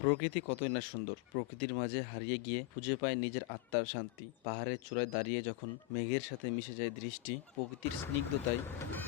প্রকৃতি কতই না সুন্দর, প্রকৃতির মাঝে হারিয়ে গিয়ে খুঁজে পায় নিজের আত্মার শান্তি। পাহাড়ের চূড়ায় দাঁড়িয়ে যখন মেঘের সাথে মিশে যায় দৃষ্টি, প্রকৃতির স্নিগ্ধতায়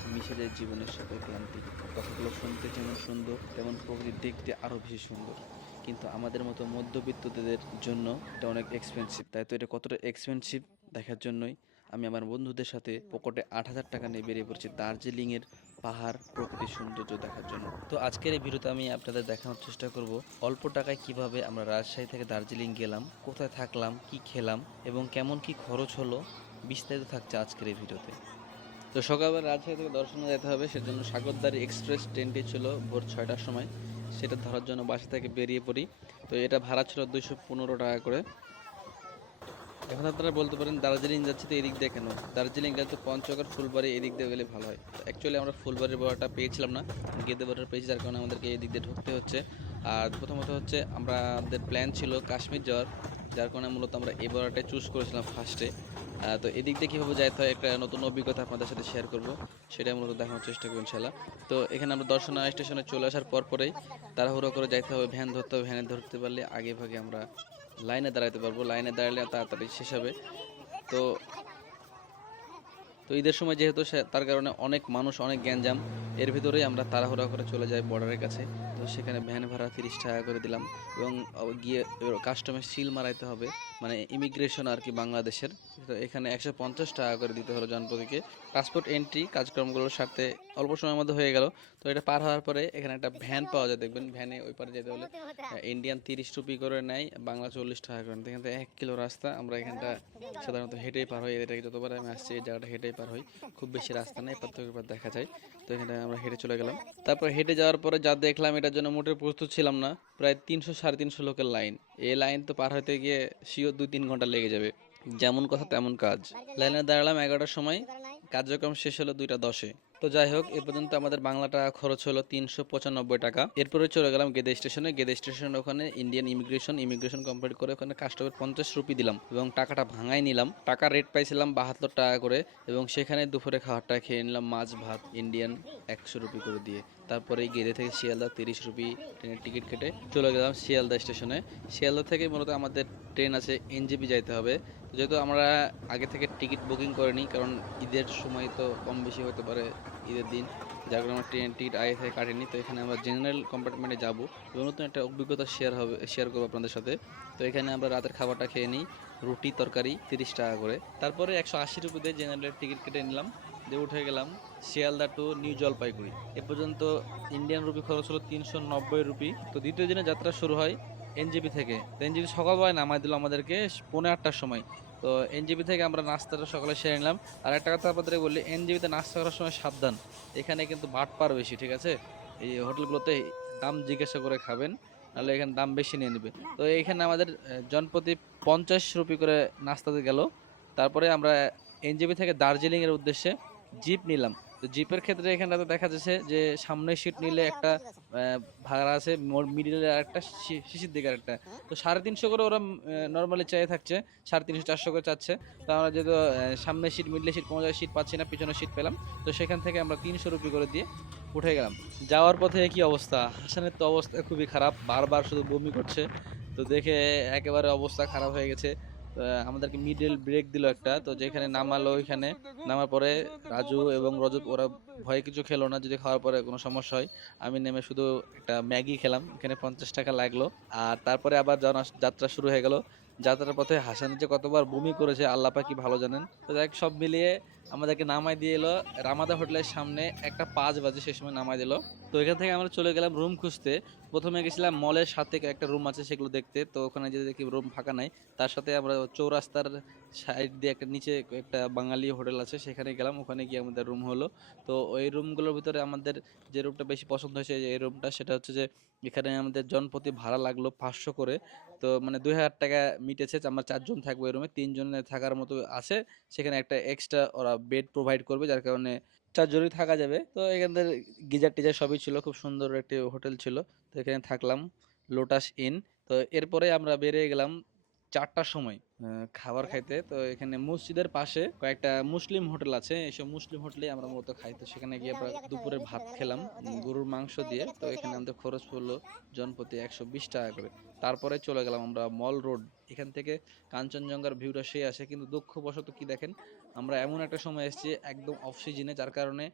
মিশে যায় জীবনের সকল ক্লান্তি। কথাগুলো শুনতে যেমন সুন্দর, তেমন প্রকৃতি দেখতে আরও বেশি সুন্দর। কিন্তু আমাদের মতো মধ্যবিত্তদের জন্য এটা অনেক এক্সপেন্সিভ তাই তো এটা কতটা এক্সপেন্সিভ দেখার জন্যই আমি আমার বন্ধুদের সাথে পকেটে আট হাজার টাকা নিয়ে বেরিয়ে পড়ছি দার্জিলিংয়ের পাহাড় প্রকৃতির সৌন্দর্য দেখার জন্য। তো আজকের এই ভিডিওতে আমি আপনাদের দেখানোর চেষ্টা করব অল্প টাকায় কীভাবে আমরা রাজশাহী থেকে দার্জিলিং গেলাম, কোথায় থাকলাম, কি খেলাম এবং কেমন কি খরচ হলো বিস্তারিত থাকছে আজকের এই ভিডিওতে। তো সকালবেলা রাজশাহী থেকে দর্শনে যেতে হবে, সেজন্য সাগরদারি এক্সপ্রেস ট্রেনটি ছিল ভোর ছয়টার সময়। সেটা ধরার জন্য বাসা থেকে বেরিয়ে পড়ি। তো এটা ভাড়া ছিল দুইশো পনেরো টাকা করে। এখন আপনারা বলতে পারেন দার্জিলিং যাচ্ছি তো এদিক দিয়ে কেন? দার্জিলিং গেলে তো পঞ্চগড়, ফুলবাড়ি এদিক দিয়ে গেলে ভালো হয়। অ্যাকচুয়ালি আমরা ফুলবাড়ির বড়াটা পেয়েছিলাম না গেদে বড়াটা পেয়েছি, যার কারণে আমাদেরকে এদিক দিয়ে ঢুকতে হচ্ছে। আর প্রথমত হচ্ছে আমাদের প্ল্যান ছিল কাশ্মীর যাওয়ার, যার কারণে মূলত আমরা এই বড়াটাই চুজ করেছিলাম ফার্স্টে তো এদিক দিয়ে কীভাবে যাইতে হয় একটা নতুন অভিজ্ঞতা আপনাদের সাথে শেয়ার করব সেটাই মূলত দেখানোর চেষ্টা করব ইনশাল্লাহ তো এখানে আমরা দর্শনা স্টেশনে চলে আসার পর পরেই তাড়াহুড়ো করে যাইতে হবে, ভ্যান ধরতে হবে, ভ্যানে ধরতে পারলে আগে ভাগে আমরা লাইনে দাঁড়াতে পারব, লাইনে দাঁড়ালে তাড়াতাড়ি শেষ হবে। তো তো ঈদের সময় যেহেতু তার কারণে অনেক মানুষ, অনেক গ্যাঞ্জাম, এর ভিতরেই আমরা তাড়াহুড়া করে চলে যাই বর্ডারের কাছে। তো সেখানে ভ্যান ভাড়া তিরিশ টাকা করে দিলাম এবং গিয়ে কাস্টমে সিল মারাইতে হবে মানে ইমিগ্রেশন আর কি বাংলাদেশের। তো এখানে একশো পঞ্চাশ টাকা করে দিতে হলো জনপ্রতিকে। পাসপোর্ট এন্ট্রি কাজকর্মগুলোর সাথে অল্প সময়ের মধ্যে হয়ে গেল। তো এটা পার হওয়ার পরে এখানে একটা ভ্যান পাওয়া যায়, দেখবেন ভ্যানে ওই পারে যেতে হলে ইন্ডিয়ান তিরিশ রুপি করে নেয়, বাংলা চল্লিশ টাকা করে। এখান থেকে এক কিলো রাস্তা, আমরা এখানটা সাধারণত হেঁটেই পার হই, এটাকে যতবার আমি আসছি, এই জায়গাটা হেঁটেই পার হই। খুব বেশি রাস্তা নেই, এপার থেকে দেখা যায়। তো এখানে আমরা হেঁটে চলে গেলাম। তারপর হেঁটে যাওয়ার পরে যা দেখলাম এটার জন্য মোটের প্রস্তুত ছিলাম না। প্রায় তিনশো সাড়ে তিনশো লোকের লাইন। এই লাইন তো পার হতে গিয়ে শিওর দুই তিন ঘণ্টা লেগে যাবে। যেমন কথা তেমন কাজ। লাইনে দাঁড়ালাম এগারোটার সময়। কার্যক্রম শেষ হলো দুইটা দশে। তো যাই হোক, এ পর্যন্ত আমাদের বাংলা টাকা খরচ হলো তিনশো পঁচানব্বই টাকা। এরপরে চলে গেলাম গেদে স্টেশনে। গেদে স্টেশনের ওখানে ইন্ডিয়ান ইমিগ্রেশন ইমিগ্রেশন কমপ্লিট করে ওখানে কাস্টমার পঞ্চাশ রুপি দিলাম এবং টাকাটা ভাঙাই নিলাম। টাকা রেট পাইছিলাম বাহাত্তর টাকা করে এবং সেখানে দুপুরে খাবারটা খেয়ে নিলাম মাছ, ভাত ইন্ডিয়ান একশো রুপি করে দিয়ে তারপরে গেদে থেকে শিয়ালদা তিরিশ রুপি ট্রেনের টিকিট কেটে চলে গেলাম শিয়ালদা স্টেশনে। শিয়ালদা থেকে মূলত আমাদের ট্রেন আছে এনজেপি যাইতে হবে। যেহেতু আমরা আগে থেকে টিকিট বুকিং করে নিই কারণ ঈদের সময় তো কম বেশি হতে পারে ঈদের দিন। যার কারণে আমরা ট্রেন টিকিট আগে থেকে কাটিনি। তো এখানে আমরা জেনারেল কম্পার্টমেন্টে যাব। এবং নতুন একটা অভিজ্ঞতা শেয়ার হবে, শেয়ার করব আপনাদের সাথে। তো এখানে আমরা রাতের খাবারটা খেয়ে নিই, রুটি, তরকারি তিরিশ টাকা করে। তারপরে একশো আশি রুপি দিয়ে জেনারেল টিকিট কেটে নিলাম। দিয়ে উঠে গেলাম। Sealdah to New Jalpaiguri. এ পর্যন্ত ইন্ডিয়ান রুপি খরচ হলো তিনশো নব্বই রুপি তো দ্বিতীয় দিনে যাত্রা শুরু হয় এনজিপি থেকে। তো এনজিপি সকালবেলায় নামাই দিল আমাদেরকে পৌনে আটটার সময়। তো এনজিপি থেকে আমরা নাস্তাটা সকালে সেরে নিলাম। আর একটা কথা আপনাদের বললি এনজিপিতে নাস্তা করার সময় সাবধান। এখানে কিন্তু বাটপার বেশি, ঠিক আছে? এই হোটেলগুলোতে দাম জিজ্ঞাসা করে খাবেন, নাহলে এখানে দাম বেশি নিয়ে নেবে তো এখানে আমাদের জনপ্রতি পঞ্চাশ রুপি করে নাস্তাতে গেল। তারপরে আমরা এনজিপি থেকে দার্জিলিংয়ের উদ্দেশ্যে জিপ নিলাম। তো জিপের ক্ষেত্রে এখানটাতে দেখা যাচ্ছে যে সামনের সিট নিলে একটা আহ, ভাড়া আছে মিডিলে একটা শি- শিশির দিকে একটা তো সাড়ে তিনশো করে ওরা নর্মালি চাই থাকছে সাড়ে তিনশো চারশো করে চাচ্ছে। তো আমরা যেহেতু আহ, সামনের সিট মিডলে সিট কোনো জায়গায় সিট পাচ্ছি না পিছনে সিট পেলাম। তো সেখান থেকে আমরা তিনশো রুপি করে দিয়ে উঠে গেলাম। যাওয়ার পথে কি অবস্থা? হাসানের তো অবস্থা খুবই খারাপ বারবার শুধু বমি করছে। তো দেখে একেবারে অবস্থা খারাপ হয়ে গেছে। আমাদেরকে মিডল ব্রেক দিল একটা। তো যেখানে নামালো ওইখানে। নামার পরে রাজু এবং রজত ওরা ভয়ে কিছু খেলো না, যদি খাওয়ার পরে কোনো সমস্যা হয়। আমি নেমে শুধু একটা ম্যাগি খেলাম, এখানে পঞ্চাশ টাকা লাগল। আর তারপরে আবার যাত্রা শুরু হয়ে গেল। যাত্রার পথে হাসান যে কতবার বমি করেছে আল্লাহ পাকি ভালো জানেন? তো দেখ সব মিলিয়ে আমাদেরকে নামাই দিয়ে এলো। রামাদা হোটেলের সামনে একটা পাঁচ বাজে সেই সময় নামাই দিল। তো এখান থেকে আমরা চলে গেলাম রুম খুঁজতে। প্রথমে গেছিলাম মলের সাথে একটা রুম আছে সেগুলো দেখতে। তো ওখানে যে দেখি রুম ফাঁকা নাই। তার সাথে আমরা চৌরাস্তার সাইড দিয়ে একটা নিচে একটা বাঙালি হোটেল আছে, সেখানে গেলাম। ওখানে গিয়ে আমাদের রুম হলো। তো ওই রুমগুলোর ভিতরে আমাদের যে রুমটা বেশি পছন্দ হয়েছে এই রুমটা সেটা হচ্ছে যে এখানে আমাদের জনপ্রতি ভাড়া লাগল পাঁচশো করে। তো মানে দুই হাজার টাকা মিটেছে আমরা চারজন থাকব এই রুমে তিনজনের থাকার মতো আছে। সেখানে একটা এক্সট্রা ওরা বেড প্রোভাইড করবে, যার কারণে চারজনই থাকা যাবে। তো এখানদের গিজার টিজার সবই ছিল, খুব সুন্দর একটি হোটেল ছিল। তো এখানে থাকলাম লোটাস ইন তো এরপরে আমরা বেরিয়ে গেলাম চারটার সময় খাবার খাইতে। তো এখানে মসজিদের পাশে কয়েকটা মুসলিম হোটেল আছে। এইসব মুসলিম হোটেলে আমরা মূলত খাই। তো সেখানে গিয়ে আমরা দুপুরে ভাত খেলাম গরুর মাংস দিয়ে। তো এখানে আমাদের খরচ পড়ল জনপ্রতি একশো বিশ টাকা করে। তারপরে চলে গেলাম আমরা মল রোড এখান থেকে কাঞ্চনজঙ্ঘার ভিউটা সে আসে। কিন্তু দুঃখবশত কি দেখেন আমরা এমন একটা সময় এসেছি একদম অফ সিজনে যার কারণে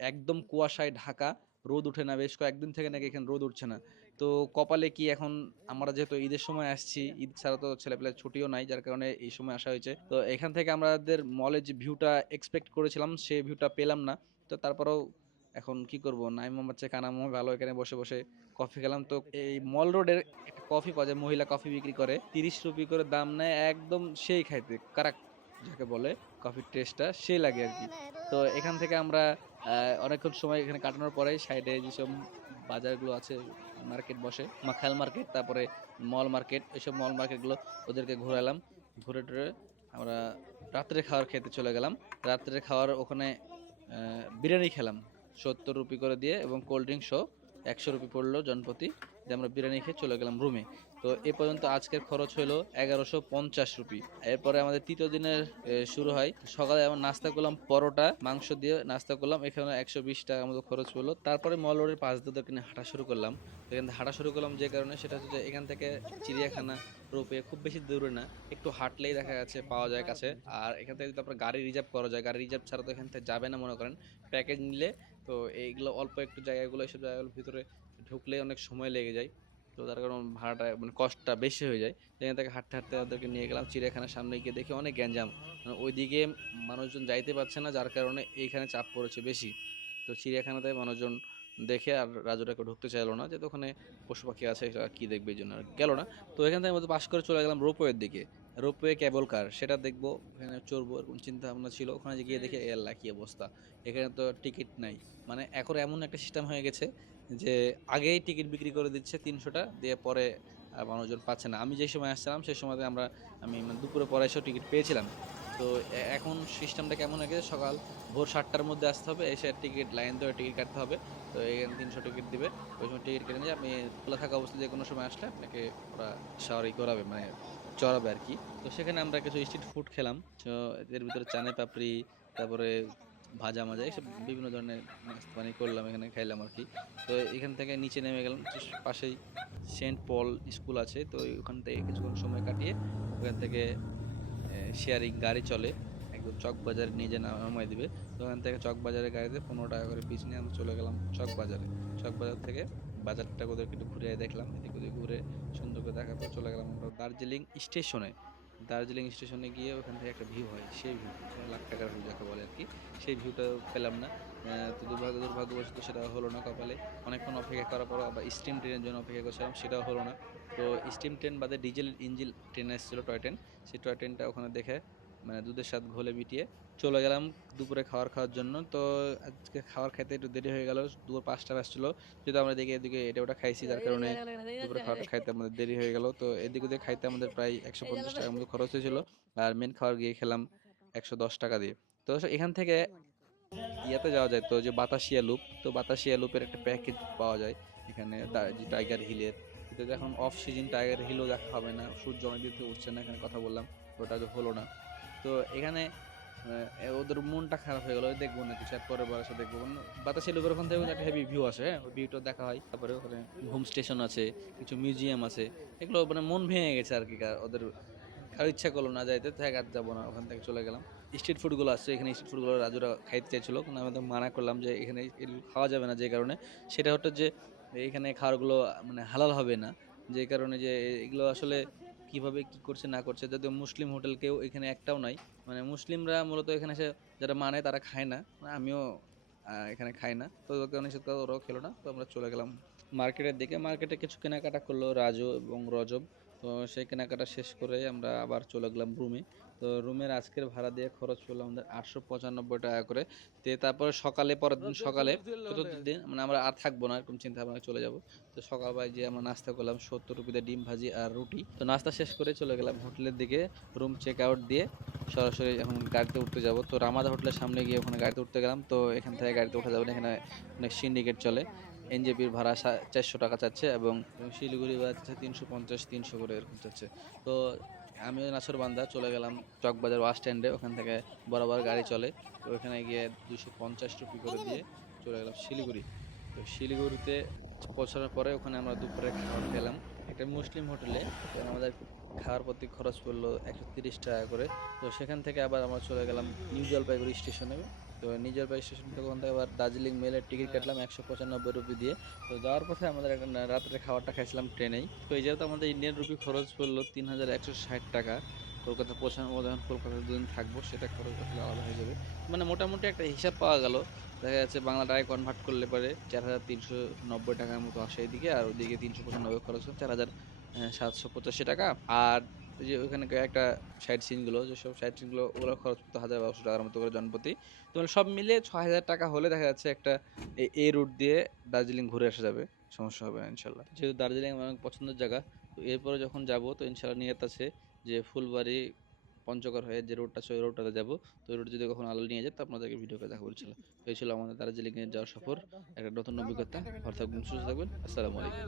একদম কুয়াশায় ঢাকা, রোদ উঠে না, বেশ কয়েকদিন থেকে নাকি এখানে রোদ উঠছে না। তো কপালে কি এখন আমরা যেহেতু ঈদের সময় আসছি, ঈদ ছাড়া তো ছেলেপেলে ছুটিও নাই, যার কারণে এই সময় আসা হয়েছে। তো এখান থেকে আমাদের মলের যে ভিউটা এক্সপেক্ট করেছিলাম, সেই ভিউটা পেলাম না। তো তারপরেও এখন কি করব? নাইম হচ্ছে কানামো ভালো এখানে বসে বসে কফি খেলাম। তো এই মল রোডের একটা কফি পাওয়া যায়, মহিলা কফি বিক্রি করে, তিরিশ রুপি করে দাম নেয়, একদম সেই খাইতে, কারাক। যাকে বলে কফির টেস্টটা সেই লাগে আর কি। তো এখান থেকে আমরা অনেকক্ষণ সময় এখানে কাটানোর পরে সাইডে যেসব বাজারগুলো আছে মার্কেট বসে মাখাল মার্কেট তারপরে মল মার্কেট এইসব মল মার্কেটগুলো ওদেরকে ঘোরালাম। ঘুরে টুরে আমরা রাত্রে খাবার খেতে চলে গেলাম। রাত্রে খাওয়ার ওখানে বিরিয়ানি খেলাম। সত্তর রুপি করে দিয়ে এবং কোল্ড ড্রিঙ্ক সহ একশো রুপি পড়ল জনপ্রতি। দিয়ে আমরা বিরিয়ানি খেয়ে চলে গেলাম রুমে তো এ পর্যন্ত আজকের খরচ হলো এগারোশো পঞ্চাশ রুপি। এরপরে আমাদের তৃতীয় দিনের শুরু হয়। সকালে আমরা নাস্তা করলাম পরোটা, মাংস দিয়ে নাস্তা করলাম। এখানে একশো বিশ টাকা মতো খরচ হলো। তারপরে মল রোডের পাশ দিয়ে নিয়ে হাঁটা শুরু করলাম। এখান থেকে হাঁটা শুরু করলাম যে কারণে সেটা হচ্ছে এখান থেকে চিড়িয়াখানা রূপে খুব বেশি দূরে না, একটু হাঁটলেই দেখা যাচ্ছে পাওয়া যায় কাছে। আর এখান থেকে যদি আপনার গাড়ি রিজার্ভ করা যায়, গাড়ি রিজার্ভ ছাড়া তো এখান থেকে যাবে না মনে করেন। প্যাকেজ নিলে তো এইগুলো অল্প একটু জায়গাগুলো, এইসব জায়গাগুলোর ভিতরে ঢুকলে অনেক সময় লেগে যায়। তো তার কারণ ভাড়াটা মানে কষ্টটা বেশি হয়ে যায়। এখান থেকে হাঁটতে হাঁটতে তাদেরকে নিয়ে গেলাম, চিড়িয়াখানার সামনে গিয়ে দেখি অনেক গ্যাঞ্জাম। মানে ওইদিকে মানুষজন যাইতে পারছে না, যার কারণে এইখানে চাপ পড়েছে বেশি। তো চিড়িয়াখানাতে মানুষজন দেখে আর রাজুটাকে ঢুকতে চাইলো না যে ওখানে পশু পাখি আছে কি দেখবে এই জন্য আর গেলো না। তো এখান থেকে মধ্যে পাশ করে চলে গেলাম রোপওয়ের দিকে। রোপওয়ে কেবল কার সেটা দেখব এখানে চড়বো এরকম চিন্তা ভাবনা ছিল ওখানে গিয়ে দেখে এ আল্লাহ কি অবস্থা। এখানে তো টিকিট নাই। মানে এখন এমন একটা সিস্টেম হয়ে গেছে যে আগেই টিকিট বিক্রি করে দিচ্ছে তিনশোটা দিয়ে পরে আর মানুষজন পাচ্ছে না। আমি যে সময় আসছিলাম সেই সময়তে আমরা আমি মানে দুপুরে পরে এসেও টিকিট পেয়েছিলাম। তো এখন সিস্টেমটা কেমন হয়ে গেছে? সকাল ভোর সাতটার মধ্যে আসতে হবে এসে টিকিট লাইন ধরে টিকিট কাটতে হবে। তো এখানে তিনশো টিকিট দিবে ওই সময় টিকিট কেটে নিয়ে আপনি খোলা থাকা অবস্থায় যে কোনো সময় আসলে আপনাকে ওরা সাওয়ারি করাবে মানে চড়াবে আর কি। তো সেখানে আমরা কিছু স্ট্রিট ফুড খেলাম। তো এর ভিতরে চানে পাপড়ি, তারপরে ভাজা মাজা, এইসব বিভিন্ন ধরনের পানি করলাম, এখানে খাইলাম আর কি। তো এখান থেকে নিচে নেমে গেলাম পাশেই সেন্ট পল স্কুল আছে, তো ওখান থেকে কিছুক্ষণ সময় কাটিয়ে ওখান থেকে শেয়ারিং গাড়ি চলে। একদম চক বাজারে নিয়ে যে নামাই দিবে। তো ওখান থেকে চক বাজারে গাড়িতে পনেরো টাকা করে পিস নিয়ে আমরা চলে গেলাম চক বাজারে। চক বাজার থেকে বাজারটা ওদেরকে একটু ঘুরে দেখলাম, এদিক ওদিক ঘুরে সুন্দর করে দেখার পর চলে গেলাম আমরা দার্জিলিং স্টেশনে। দার্জিলিং স্টেশনে গিয়ে ওখান থেকে একটা ভিউ হয়, সেই ভিউ লাখ টাকার ভিউ যাকে বলে আর কি সেই ভিউটা পেলাম না। তো দুর্ভাগ্য, দুর্ভাগ্যবশত সেটা হলো না কপালে। অনেকক্ষণ অপেক্ষা করার পর আবার স্টিম ট্রেনের জন্য অপেক্ষা করছিলাম, সেটাও হলো না। তো স্টিম ট্রেন বাদে ডিজেল ইঞ্জিন ট্রেন এসেছিল টয় ট্রেন সেই টয় ট্রেনটা ওখানে দেখে মানে দুধের স্বাদ ঘোলে মিটিয়ে চলে গেলাম দুপুরে খাবার খাওয়ার জন্য। তো আজকে খাবার খেতে একটু দেরি হয়ে গেল দুপুর পাঁচটা বাজছিল। যেহেতু আমরা দেখি এদিকে এটা ওটা খাইছি যার কারণে দুপুরে খাওয়াটা খাইতে আমাদের দেরি হয়ে গেল। তো এদিক ওদিক খাইতে আমাদের প্রায় একশো পঞ্চাশ টাকার মতো খরচ হয়েছিল। আর মেন খাবার গিয়ে খেলাম একশো দশ টাকা দিয়ে। তো এখান থেকে ইয়াতে যাওয়া যায়। তো যে বাতাসিয়া লুপ তো বাতাসিয়া লুপের একটা প্যাকেজ পাওয়া যায়। এখানে টাইগার হিলের কিন্তু এখন অফ সিজন টাইগার হিলও দেখা হবে না সূর্য অনেক দিন থেকে উঠছে না এখানে কথা বললাম। ওটা তো হলো না। তো এখানে ওদের মনটা খারাপ হয়ে গেলো দেখব না কিছু আর পরে বয়সে দেখব। বাতাসি লোকের ওখান থেকে একটা হেভি ভিউ আসে হ্যাঁ ওই ভিউটা দেখা হয়। তারপরে ওখানে হোম স্টেশন আছে, কিছু মিউজিয়াম আছে, এগুলো মানে মন ভেঙে গেছে আর কি ওদের কারও ইচ্ছা করল না যাইতে থাক আর যাব না, ওখান থেকে চলে গেলাম। স্ট্রিট ফুডগুলো আসছে, এখানে স্ট্রিট ফুডগুলো রাজুরা খাইতে চাইছিল, কিন্তু আমাদের মানা করলাম যে এখানে খাওয়া যাবে না যে কারণে। সেটা হচ্ছে যে, এখানে খাবারগুলো মানে হালাল হবে না, যে কারণে যে এগুলো আসলে কীভাবে কি করছে, না করছে। যদিও মুসলিম হোটেল কেউ এখানে একটাও নাই। মানে মুসলিমরা মূলত এখানে এসে যারা মানে তারা খায় না। মানে আমিও এখানে খাই না। তো ওকে করে, ওরাও খেলো না। তো আমরা চলে গেলাম মার্কেটের দিকে। মার্কেটে কিছু কেনাকাটা করল রাজু এবং রজব। তো সেই কেনাকাটা শেষ করে আমরা আবার চলে গেলাম রুমে তো রুমের আজকের ভাড়া দিয়ে খরচ পড়ল আমাদের আটশো পঁচানব্বই টাকা করে। তো তারপরে সকালে, পরের দিন সকালে, চতুর্থ দিন মানে আমরা আর থাকব না, এরকম চিন্তা ভাবনা চলে যাব। তো সকালবেলায় যে আমরা নাস্তা করলাম, সত্তর রুপিতে ডিম ভাজি আর রুটি। তো নাস্তা শেষ করে চলে গেলাম হোটেলের দিকে, রুম চেক আউট দিয়ে সরাসরি এখন গাড়িতে উঠতে যাব। তো রামাদা হোটেলের সামনে গিয়ে ওখানে গাড়িতে উঠতে গেলাম। তো এখান থেকে গাড়িতে উঠে যাবেন এখানে অনেক সিন্ডিকেট চলে। এনজেপির ভাড়া চারশো টাকা চাচ্ছে এবং শিলিগুড়ি ভাড়া চাচ্ছে তিনশো পঞ্চাশ, তিনশো করে এরকম চাচ্ছে। তো আমি নাসর বান্দা, চলে গেলাম চকবাজার বাস স্ট্যান্ডে ওখান থেকে বরাবর গাড়ি চলে। তো ওখানে গিয়ে দুশো পঞ্চাশ রুপি করে দিয়ে চলে গেলাম শিলিগুড়ি। তো শিলিগুড়িতে পৌঁছানোর পরে ওখানে আমরা দুপুরে খাবার খেলাম। একটা মুসলিম হোটেলে আমাদের খাওয়ার প্রতি খরচ পড়ল একশো তিরিশ টাকা করে। তো সেখান থেকে আবার আমরা চলে গেলাম নিউ জলপাইগুড়ি স্টেশনে। তো নিজের জলপাইগুড়ি স্টেশন থেকে ওখান থেকে আবার দার্জিলিং মেলের টিকিট কাটলাম একশো পঁচানব্বই রুপি দিয়ে। তো যাওয়ার পথে আমাদের একটা রাত্রে খাবারটা খাইছিলাম ট্রেনেই। তো এই যেহেতু আমাদের ইন্ডিয়ান রুপি খরচ পড়ল তিন হাজার একশো ষাট টাকা, কলকাতা পৌঁছানোর পর যখন কলকাতায় দুদিন থাকব, সেটা খরচ আসলে আলাদা হয়ে যাবে। মানে মোটামুটি একটা হিসাব পাওয়া গেল। দেখা যাচ্ছে বাংলা টাকায় কনভার্ট করলে পরে চার হাজার তিনশো নব্বই টাকার মতো আসে এদিকে আর ওদিকে তিনশো পঁচানব্বই খরচ চার হাজার সাতশো পঁচাশি টাকা। আর ওই যে ওখানে একটা সাইড সিনগুলো যেসব সাইড সিনগুলো ওগুলো খরচ করতে হাজার বারোশো টাকার মতো করে জনপ্রতি। তো মানে সব মিলিয়ে ছ হাজার টাকা হলে দেখা যাচ্ছে একটা এ- রুট দিয়ে দার্জিলিং ঘুরে আসা যাবে। সমস্যা হবে না, ইনশাল্লাহ। যেহেতু দার্জিলিং আমার অনেক পছন্দের জায়গা, তো এরপরে যখন যাব, তো ইনশাল্লাহ নিয়ত আছে যে ফুলবাড়ি, পঞ্চগড় হয়ে যে রোডটা আছে, ওই রোডটাতে যাব। তো ওই রোড যদি কখনো আলো নিয়ে যায়, তো আপনাদেরকে ভিডিও করে দেখা বলছিল তো এই ছিল আমাদের দার্জিলিংয়ে যাওয়ার সফর। একটা নতুন অভিজ্ঞতা। ভালো থাকবেন, সুস্থ থাকবেন। আসসালামু আলাইকুম।